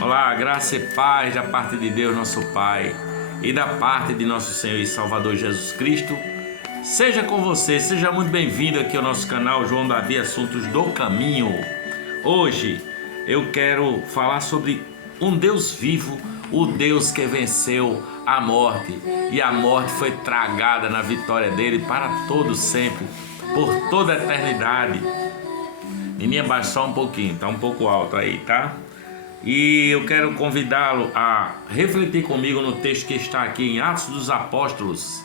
Olá, graça e paz da parte de Deus, nosso Pai, e da parte de nosso Senhor e Salvador Jesus Cristo. Seja com você, seja muito bem-vindo aqui ao nosso canal João Davi Assuntos do Caminho. Hoje eu quero falar sobre um Deus vivo, o Deus que venceu a morte, e a morte foi tragada na vitória dele para todo sempre, por toda a eternidade. Menina, baixa só um pouquinho, tá um pouco alto aí, tá? E eu quero convidá-lo a refletir comigo no texto que está aqui em Atos dos Apóstolos,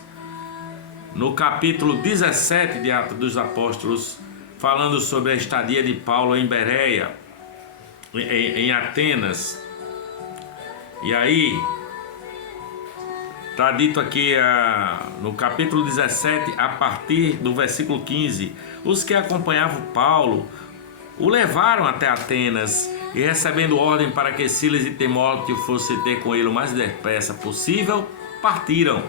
no capítulo 17 de Atos dos Apóstolos, falando sobre a estadia de Paulo em Bereia, em Atenas. E aí está dito aqui no capítulo 17, a partir do versículo 15: os que acompanhavam Paulo o levaram até Atenas, e recebendo ordem para que Silas e Timóteo fossem ter com ele o mais depressa possível, partiram.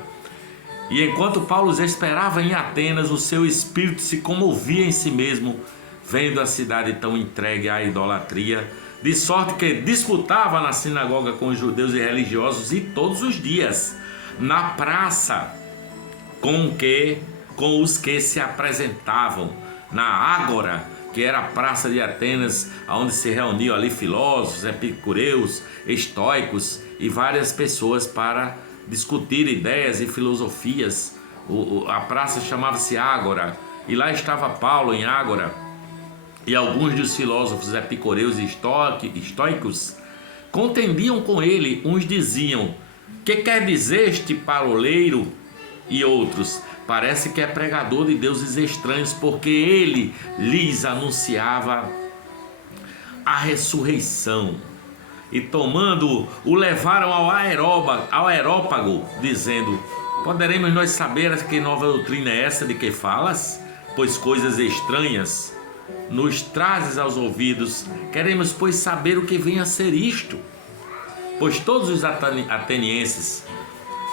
E enquanto Paulo os esperava em Atenas, o seu espírito se comovia em si mesmo, vendo a cidade tão entregue à idolatria, de sorte que disputava na sinagoga com os judeus e religiosos, e todos os dias na praça com os que se apresentavam na Ágora, que era a praça de Atenas, onde se reuniam ali filósofos, epicureus, estoicos e várias pessoas para discutir ideias e filosofias. A praça chamava-se Ágora, e lá estava Paulo em Ágora, e alguns dos filósofos epicureus e estoicos contendiam com ele. Uns diziam: que quer dizer este paroleiro? E outros: parece que é pregador de deuses estranhos, porque ele lhes anunciava a ressurreição. E tomando-o, o levaram ao Areópago, dizendo: poderemos nós saber que nova doutrina é essa de que falas? Pois coisas estranhas nos trazes aos ouvidos. Queremos, pois, saber o que vem a ser isto. Pois todos os atenienses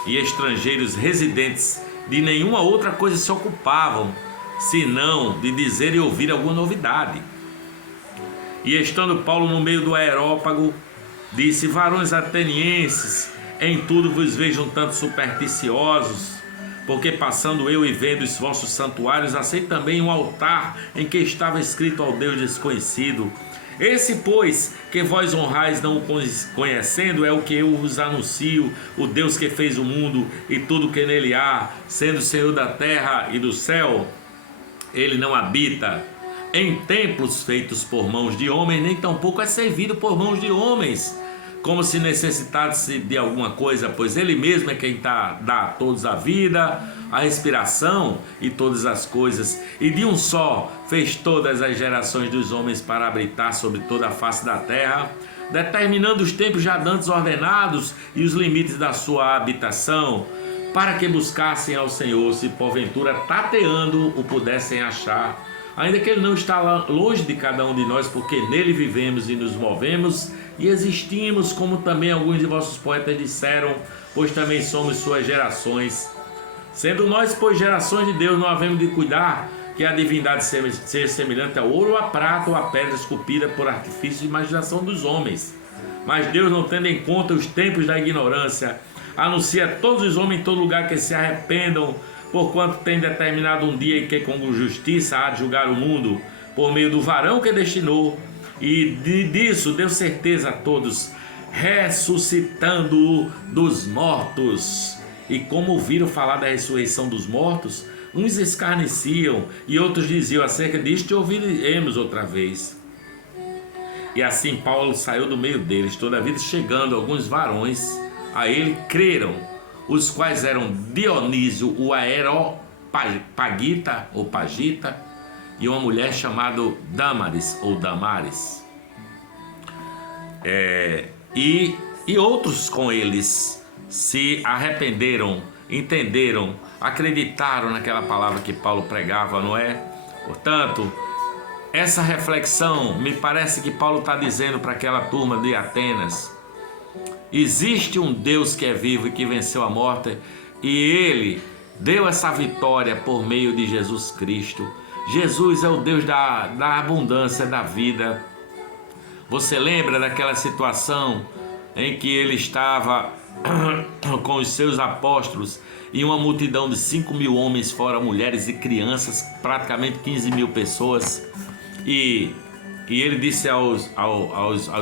e estrangeiros residentes de nenhuma outra coisa se ocupavam, senão de dizer e ouvir alguma novidade. E estando Paulo no meio do Areópago, disse: varões atenienses, em tudo vos vejo um tanto supersticiosos, porque passando eu e vendo os vossos santuários, achei também um altar em que estava escrito ao Deus desconhecido. Esse, pois, que vós honrais não o conhecendo, é o que eu vos anuncio: o Deus que fez o mundo e tudo que nele há, sendo Senhor da terra e do céu. Ele não habita em templos feitos por mãos de homens, nem tampouco é servido por mãos de homens, como se necessitasse de alguma coisa, pois ele mesmo é quem dá a todos a vida, a respiração e todas as coisas, e de um só fez todas as gerações dos homens para habitar sobre toda a face da terra, determinando os tempos já dantes ordenados e os limites da sua habitação, para que buscassem ao Senhor, se porventura tateando o pudessem achar, ainda que ele não está longe de cada um de nós, porque nele vivemos e nos movemos e existimos, como também alguns de vossos poetas disseram, pois também somos suas gerações. Sendo nós, pois, gerações de Deus, não havemos de cuidar que a divindade seja semelhante ao ouro, à prata ou à pedra esculpida por artifício e imaginação dos homens. Mas Deus, não tendo em conta os tempos da ignorância, anuncia a todos os homens em todo lugar que se arrependam, porquanto tem determinado um dia em que com justiça há de julgar o mundo, por meio do varão que destinou, e disso deu certeza a todos, ressuscitando-o dos mortos. E como ouviram falar da ressurreição dos mortos, uns escarneciam e outros diziam: acerca disto ouviremos outra vez. E assim Paulo saiu do meio deles. Todavia, chegando alguns varões a ele, creram, os quais eram Dionísio o Areopagita ou Pagita, e uma mulher chamada Damaris ou Damares, e outros com eles se arrependeram, entenderam, acreditaram naquela palavra que Paulo pregava, não é? Portanto, essa reflexão, me parece que Paulo está dizendo para aquela turma de Atenas: existe um Deus que é vivo e que venceu a morte, e ele deu essa vitória por meio de Jesus Cristo. Jesus é o Deus da abundância, da vida. Você lembra daquela situação em que ele estava com os seus apóstolos e uma multidão de 5.000 homens, fora mulheres e crianças, praticamente 15.000 pessoas. E ele disse aos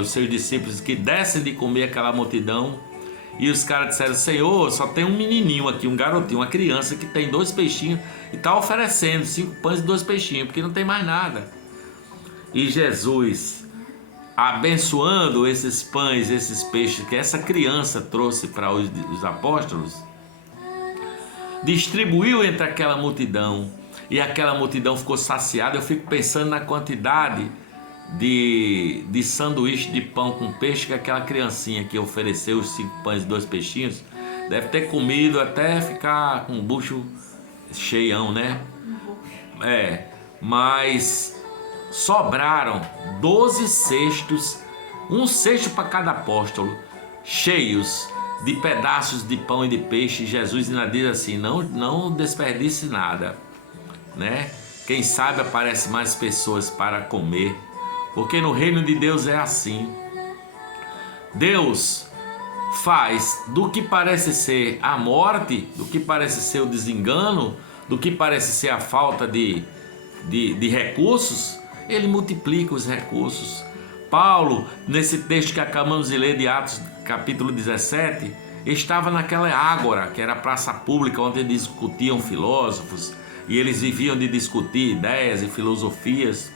seus discípulos que dessem de comer aquela multidão. E os caras disseram: Senhor, só tem um menininho aqui, um garotinho, uma criança que tem 2 peixinhos e está oferecendo 5 pães e 2 peixinhos, porque não tem mais nada. E Jesus, abençoando esses pães, esses peixes que essa criança trouxe para os apóstolos, distribuiu entre aquela multidão, e aquela multidão ficou saciada. Eu fico pensando na quantidade de sanduíche de pão com peixe que aquela criancinha que ofereceu os 5 pães e 2 peixinhos deve ter comido até ficar com o bucho cheião, né? Mas sobraram 12 cestos, um cesto para cada apóstolo, cheios de pedaços de pão e de peixe. Jesus ainda diz assim: não desperdice nada, né? Quem sabe aparece mais pessoas para comer, porque no reino de Deus é assim. Deus faz do que parece ser a morte, do que parece ser o desengano, do que parece ser a falta de recursos, ele multiplica os recursos. Paulo, nesse texto que acabamos de ler de Atos capítulo 17, estava naquela ágora, que era a praça pública onde discutiam filósofos, e eles viviam de discutir ideias e filosofias.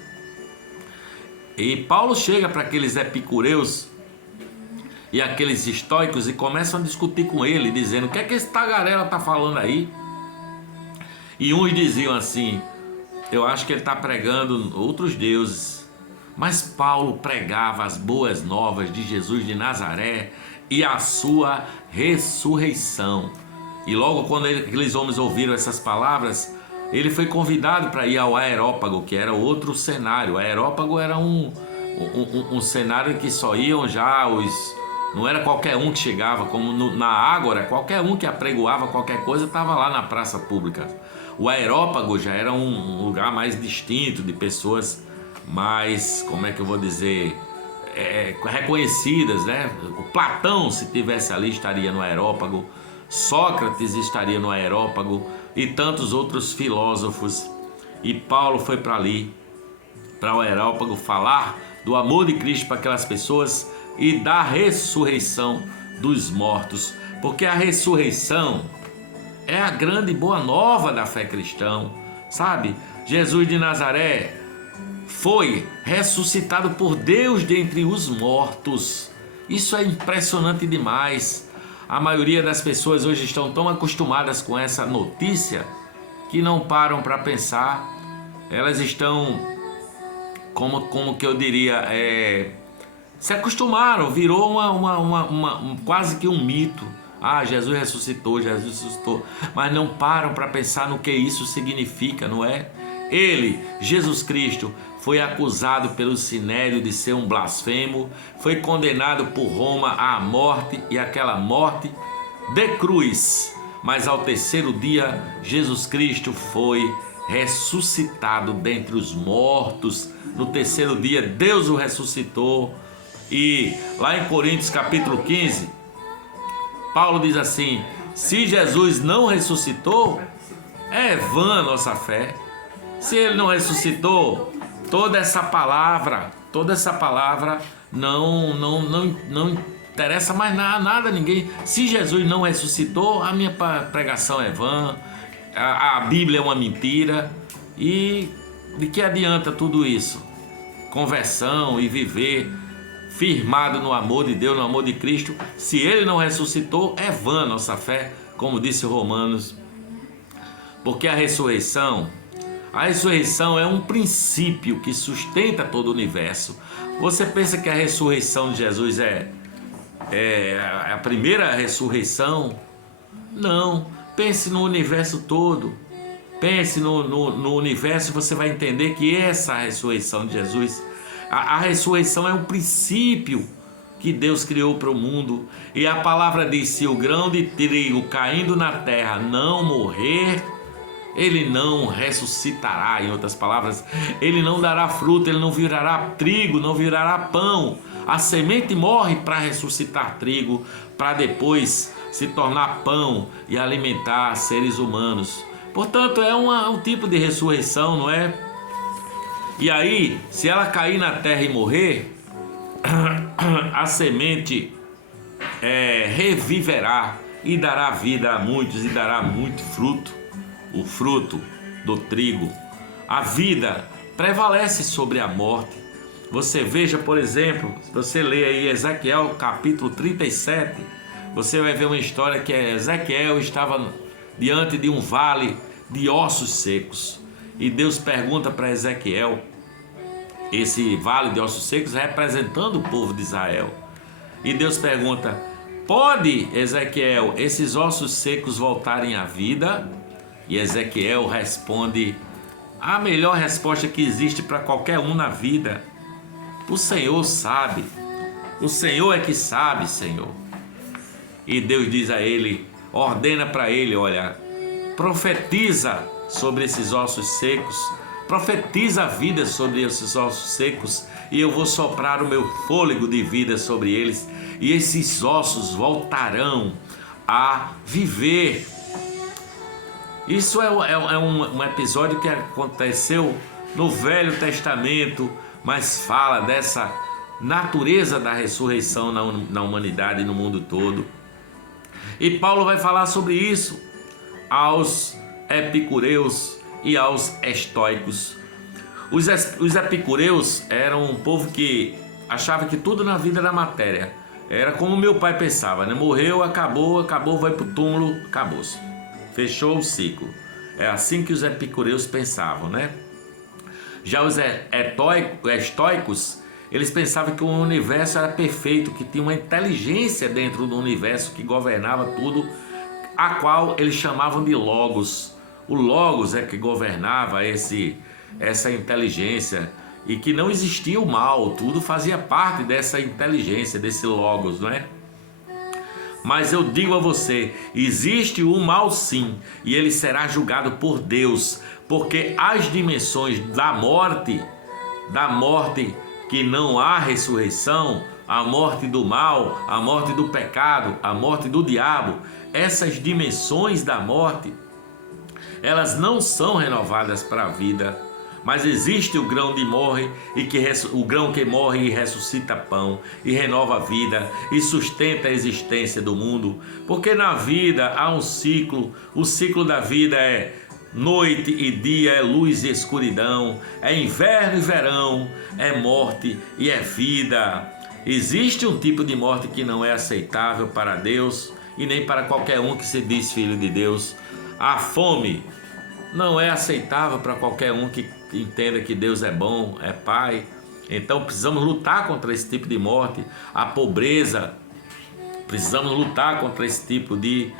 E Paulo chega para aqueles epicureus e aqueles estoicos e começam a discutir com ele, dizendo: o que é que esse tagarela está falando aí? E uns diziam assim: eu acho que ele está pregando outros deuses. Mas Paulo pregava as boas novas de Jesus de Nazaré e a sua ressurreição. E logo quando aqueles homens ouviram essas palavras, ele foi convidado para ir ao Areópago, que era outro cenário. O Areópago era um cenário em que só iam já os... Não era qualquer um que chegava, como na Ágora, qualquer um que apregoava qualquer coisa estava lá na praça pública. O Areópago já era um lugar mais distinto, de pessoas mais, como é que eu vou dizer, reconhecidas, né? O Platão, se tivesse ali, estaria no Areópago. Sócrates estaria no Areópago e tantos outros filósofos. E Paulo foi para ali, para o Areópago, falar do amor de Cristo para aquelas pessoas e da ressurreição dos mortos, porque a ressurreição é a grande boa nova da fé cristã, sabe? Jesus de Nazaré foi ressuscitado por Deus dentre os mortos. Isso é impressionante demais. A maioria das pessoas hoje estão tão acostumadas com essa notícia que não param para pensar. Elas estão, como que eu diria, se acostumaram, virou quase que um mito. Jesus ressuscitou, mas não param para pensar no que isso significa, não é? Ele, Jesus Cristo, foi acusado pelo Sinédrio de ser um blasfemo, foi condenado por Roma à morte, e aquela morte de cruz. Mas ao terceiro dia, Jesus Cristo foi ressuscitado dentre os mortos. No terceiro dia, Deus o ressuscitou. E lá em Coríntios capítulo 15, Paulo diz assim: se Jesus não ressuscitou, é vã a nossa fé. Se ele não ressuscitou, toda essa palavra não interessa mais nada a ninguém. Se Jesus não ressuscitou, a minha pregação é vã, a Bíblia é uma mentira. E de que adianta tudo isso? Conversão e viver firmado no amor de Deus, no amor de Cristo. Se ele não ressuscitou, é vã a nossa fé, como disse Romanos. Porque a ressurreição é um princípio que sustenta todo o universo. Você pensa que a ressurreição de Jesus é a primeira ressurreição? Não. Pense no universo todo. Pense no universo, e você vai entender que essa ressurreição de Jesus, a ressurreição é um princípio que Deus criou para o mundo. E a palavra diz: se o grão de trigo caindo na terra não morrer, ele não ressuscitará. Em outras palavras, ele não dará fruto, ele não virará trigo, não virará pão. A semente morre para ressuscitar trigo, para depois se tornar pão e alimentar seres humanos. Portanto, é um tipo de ressurreição, não é? E aí, se ela cair na terra e morrer, a semente reviverá e dará vida a muitos e dará muito fruto, o fruto do trigo. A vida prevalece sobre a morte. Você veja, por exemplo, se você ler aí Ezequiel capítulo 37, você vai ver uma história que Ezequiel estava diante de um vale de ossos secos. E Deus pergunta para Ezequiel, esse vale de ossos secos representando o povo de Israel. E Deus pergunta: pode, Ezequiel, esses ossos secos voltarem à vida? E Ezequiel responde a melhor resposta que existe para qualquer um na vida: o Senhor sabe. O Senhor é que sabe, Senhor. E Deus diz a ele, ordena para ele, olha, profetiza sobre esses ossos secos, profetiza a vida sobre esses ossos secos, e eu vou soprar o meu fôlego de vida sobre eles, e esses ossos voltarão a viver. Isso é um episódio que aconteceu no Velho Testamento, mas fala dessa natureza da ressurreição na humanidade e no mundo todo. E Paulo vai falar sobre isso aos epicureus e aos estoicos. Os epicureus eram um povo que achava que tudo na vida era matéria. Era como meu pai pensava, né? Morreu, acabou, vai pro túmulo, acabou-se. Fechou o ciclo. É assim que os epicureus pensavam, né? Já os estoicos, eles pensavam que o universo era perfeito, que tinha uma inteligência dentro do universo que governava tudo, a qual eles chamavam de Logos. O Logos é que governava essa inteligência, e que não existia o mal, tudo fazia parte dessa inteligência, desse Logos, não é? Mas eu digo a você, existe o mal sim, e ele será julgado por Deus, porque as dimensões da morte que não há ressurreição, a morte do mal, a morte do pecado, a morte do diabo, essas dimensões da morte, elas não são renovadas para a vida. Mas existe o grão o grão que morre e ressuscita pão, e renova a vida, e sustenta a existência do mundo. Porque na vida há um ciclo, o ciclo da vida é noite e dia, é luz e escuridão, é inverno e verão, é morte e é vida. Existe um tipo de morte que não é aceitável para Deus e nem para qualquer um que se diz filho de Deus. A fome não é aceitável para qualquer um que entenda que Deus é bom, é Pai. Então precisamos lutar contra esse tipo de morte. A pobreza, precisamos lutar contra esse tipo de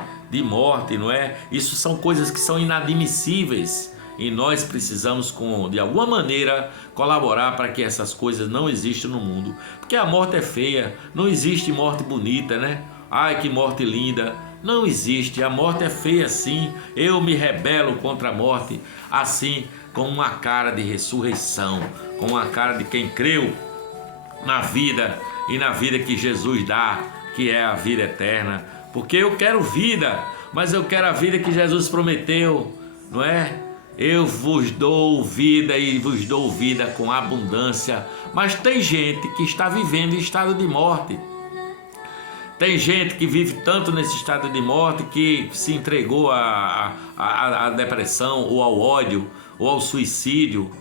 morte, não é? Isso são coisas que são inadmissíveis, e nós precisamos, de alguma maneira, colaborar para que essas coisas não existam no mundo. Porque a morte é feia, não existe morte bonita, né? Ai, que morte linda! Não existe, a morte é feia sim. Eu me rebelo contra a morte, assim, com uma cara de ressurreição, com uma cara de quem creu na vida, e na vida que Jesus dá, que é a vida eterna. Porque eu quero vida, mas eu quero a vida que Jesus prometeu, não é? Eu vos dou vida e vos dou vida com abundância. Mas tem gente que está vivendo em estado de morte. Tem gente que vive tanto nesse estado de morte que se entregou à depressão, ou ao ódio, ou ao suicídio,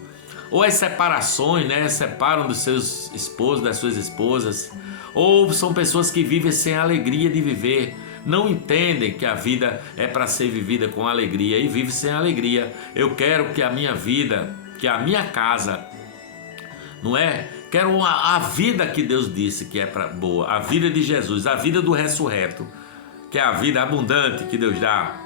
ou às separações, né? Separam dos seus esposos, das suas esposas. Ou são pessoas que vivem sem a alegria de viver, não entendem que a vida é para ser vivida com alegria e vivem sem alegria. Eu quero que a minha vida, que a minha casa, não é? Quero a vida que Deus disse que é boa, a vida de Jesus, a vida do ressurreto, que é a vida abundante que Deus dá.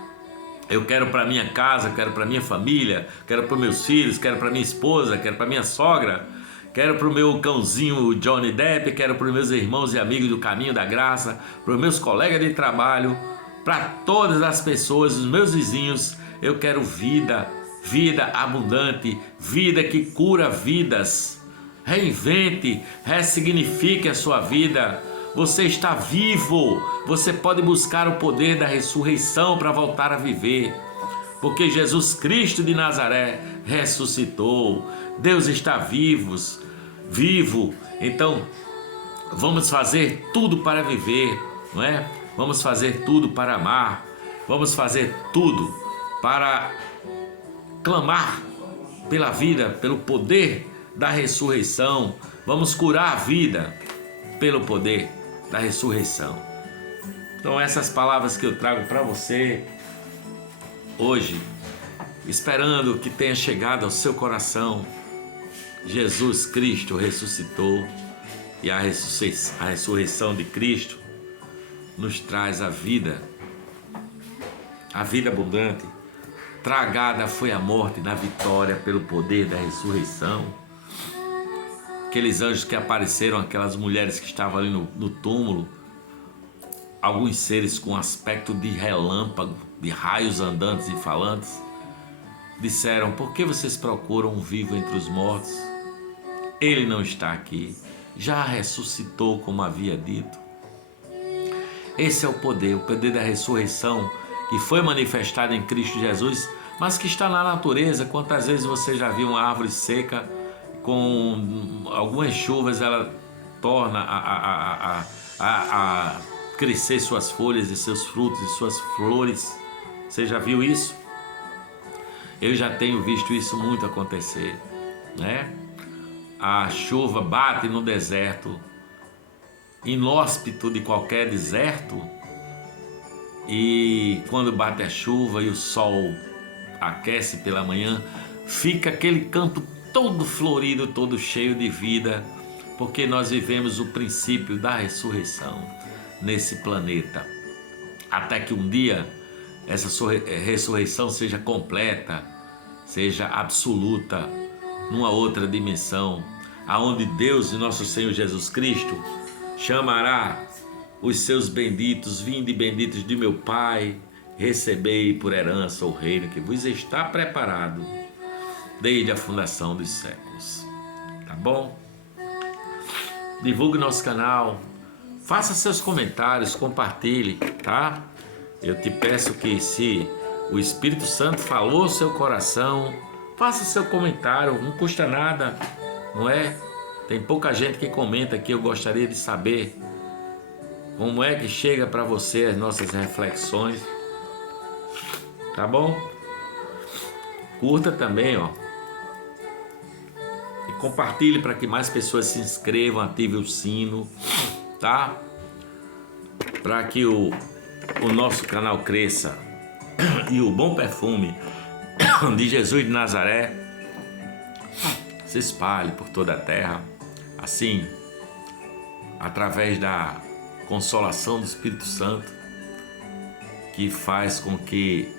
Eu quero para minha casa, quero para minha família, quero para meus filhos, quero para minha esposa, quero para minha sogra, quero para o meu cãozinho Johnny Depp, quero para os meus irmãos e amigos do Caminho da Graça, para os meus colegas de trabalho, para todas as pessoas, os meus vizinhos. Eu quero vida, vida abundante, vida que cura vidas. Reinvente, ressignifique a sua vida. Você está vivo, você pode buscar o poder da ressurreição para voltar a viver. Porque Jesus Cristo de Nazaré ressuscitou. Deus está vivo. Então, vamos fazer tudo para viver, não é? Vamos fazer tudo para amar. Vamos fazer tudo para clamar pela vida, pelo poder da ressurreição. Vamos curar a vida pelo poder da ressurreição. Então, essas palavras que eu trago para você hoje, esperando que tenha chegado ao seu coração. Jesus Cristo ressuscitou e a ressurreição de Cristo nos traz a vida abundante. Tragada foi a morte na vitória pelo poder da ressurreição. Aqueles anjos que apareceram, aquelas mulheres que estavam ali no túmulo, alguns seres com aspecto de relâmpago, de raios andantes e falantes, disseram: por que vocês procuram um vivo entre os mortos? Ele não está aqui, já ressuscitou, como havia dito. Esse é o poder da ressurreição que foi manifestado em Cristo Jesus, mas que está na natureza. Quantas vezes você já viu uma árvore seca, com algumas chuvas ela torna a crescer suas folhas e seus frutos e suas flores? Você já viu isso? Eu já tenho visto isso muito acontecer, né? A chuva bate no deserto, inóspito de qualquer deserto, e quando bate a chuva e o sol aquece pela manhã, fica aquele campo todo florido, todo cheio de vida, porque nós vivemos o princípio da ressurreição nesse planeta, até que um dia essa ressurreição seja completa, seja absoluta, numa outra dimensão, aonde Deus e nosso Senhor Jesus Cristo chamará os seus benditos: vinde benditos de meu Pai, recebei por herança o reino que vos está preparado desde a fundação dos séculos. Tá bom? Divulgue nosso canal, faça seus comentários, compartilhe, tá? Eu te peço que, se o Espírito Santo falou ao seu coração, faça seu comentário, não custa nada, não é? Tem pouca gente que comenta aqui. Eu gostaria de saber como é que chega para você as nossas reflexões, tá bom? Curta também, ó, e compartilhe para que mais pessoas se inscrevam, ative o sino, tá? Para que o nosso canal cresça e o bom perfume de Jesus de Nazaré se espalhe por toda a terra. Assim, através da consolação do Espírito Santo, que faz com que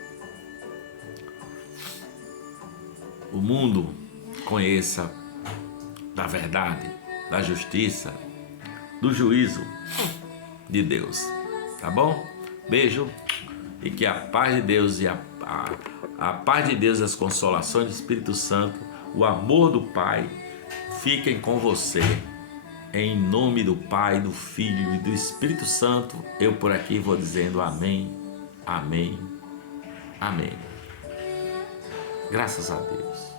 o mundo conheça da verdade, da justiça, do juízo de Deus. Tá bom? Beijo, e que a paz de Deus e a paz de Deus, as consolações do Espírito Santo, o amor do Pai fiquem com você. Em nome do Pai, do Filho e do Espírito Santo, eu por aqui vou dizendo amém, amém, amém. Graças a Deus.